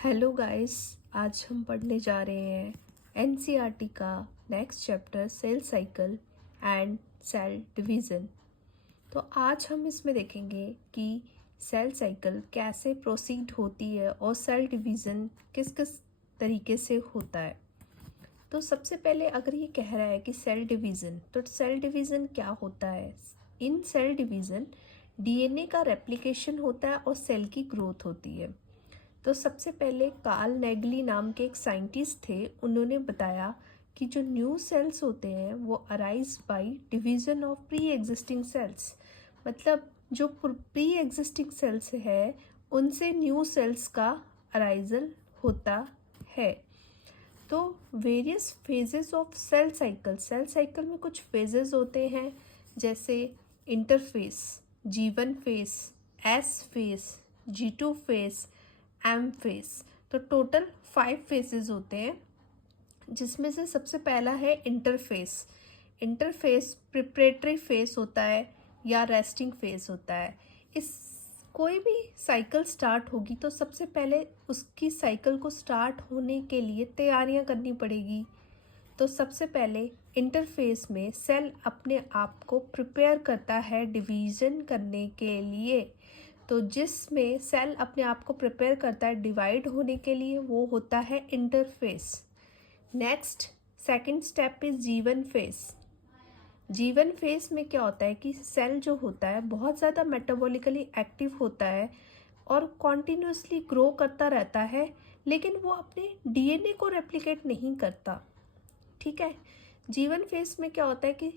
Hello guys. आज हम पढ़ने जा रहे हैं एनसीईआरटी का next chapter cell cycle and cell division. तो आज हम इसमें देखेंगे कि सेल साइकिल कैसे प्रोसीड होती है और सेल डिवीज़न किस किस तरीके से होता है। तो सबसे पहले अगर ये कह रहा है कि सेल डिवीज़न, तो सेल डिवीज़न क्या होता है। इन सेल डिवीज़न डीएनए का रेप्लिकेशन होता है और सेल की ग्रोथ होती है। तो सबसे पहले कार्ल नेगली नाम के एक साइंटिस्ट थे, उन्होंने बताया कि जो न्यू सेल्स होते हैं वो arise by division of pre existing cells. मतलब जो प्री एग्जिस्टिंग सेल्स है उनसे न्यू सेल्स का अराइजल होता है। तो various phases of cell cycle में कुछ फेजेस होते हैं, जैसे interphase, G1 phase, S phase, G2 phase, M phase. तो टोटल 5 फेजेस होते हैं, जिसमें से सबसे पहला है इंटरफेस। इंटरफेस प्रिपरेटरी फेस होता है या रेस्टिंग फेस होता है। इस कोई भी साइकिल स्टार्ट होगी तो सबसे पहले उसकी साइकिल को स्टार्ट होने के लिए तैयारियां करनी पड़ेगी। तो सबसे पहले इंटरफेस में सेल अपने आप को प्रिपेयर करता है डिवीज़न करने के लिए। तो जिसमें सेल अपने आप को प्रिपेयर करता है डिवाइड होने के लिए, वो होता है interface. Next second step is G1 face. G1 face में क्या होता है कि सेल जो होता है बहुत ज़्यादा मेटाबॉलिकली एक्टिव होता है और कॉन्टिन्यूसली ग्रो करता रहता है, लेकिन वो अपने डीएनए को रेप्लिकेट नहीं करता। ठीक है। G1 फेस में क्या होता है कि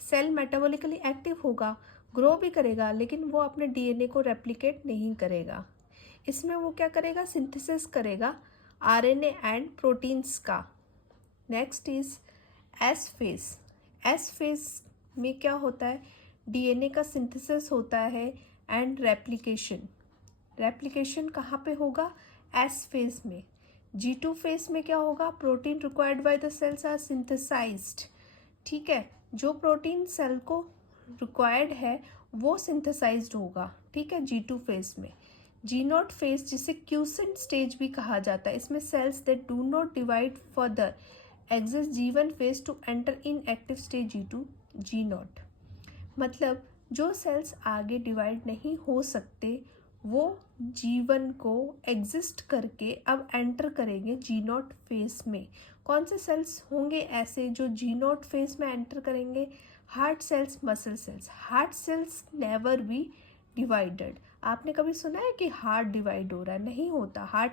सेल मेटाबॉलिकली एक्टिव होगा, ग्रो भी करेगा, लेकिन वो अपने डीएनए को रेप्लिकेट नहीं करेगा। इसमें वो क्या करेगा, सिंथेसिस करेगा आरएनए एंड प्रोटीन्स का। Next is S phase. S phase में क्या होता है, डीएनए का सिंथेसिस होता है एंड रेप्लिकेशन। रेप्लिकेशन कहाँ पे होगा, एस फेस में। G2 फेस में क्या होगा, protein required by the cells are synthesised. ठीक है, जो प्रोटीन सेल को रिक्वायर्ड है वो सिंथेसाइज्ड होगा। ठीक है, G2 फेस में। G0 फेस, जिसे क्यूसेंट स्टेज भी कहा जाता है, इसमें cells that do not divide further exist G1 phase to enter in active stage G2 G0। मतलब जो सेल्स आगे डिवाइड नहीं हो सकते वो G1 को एग्जिस्ट करके अब एंटर करेंगे G0 फेस में। कौन से सेल्स होंगे ऐसे जो G0 फेस में एंटर करेंगे, heart cells, muscle cells. Heart cells never be divided. आपने कभी सुना है कि हार्ट डिवाइड हो रहा है? नहीं होता। हार्ट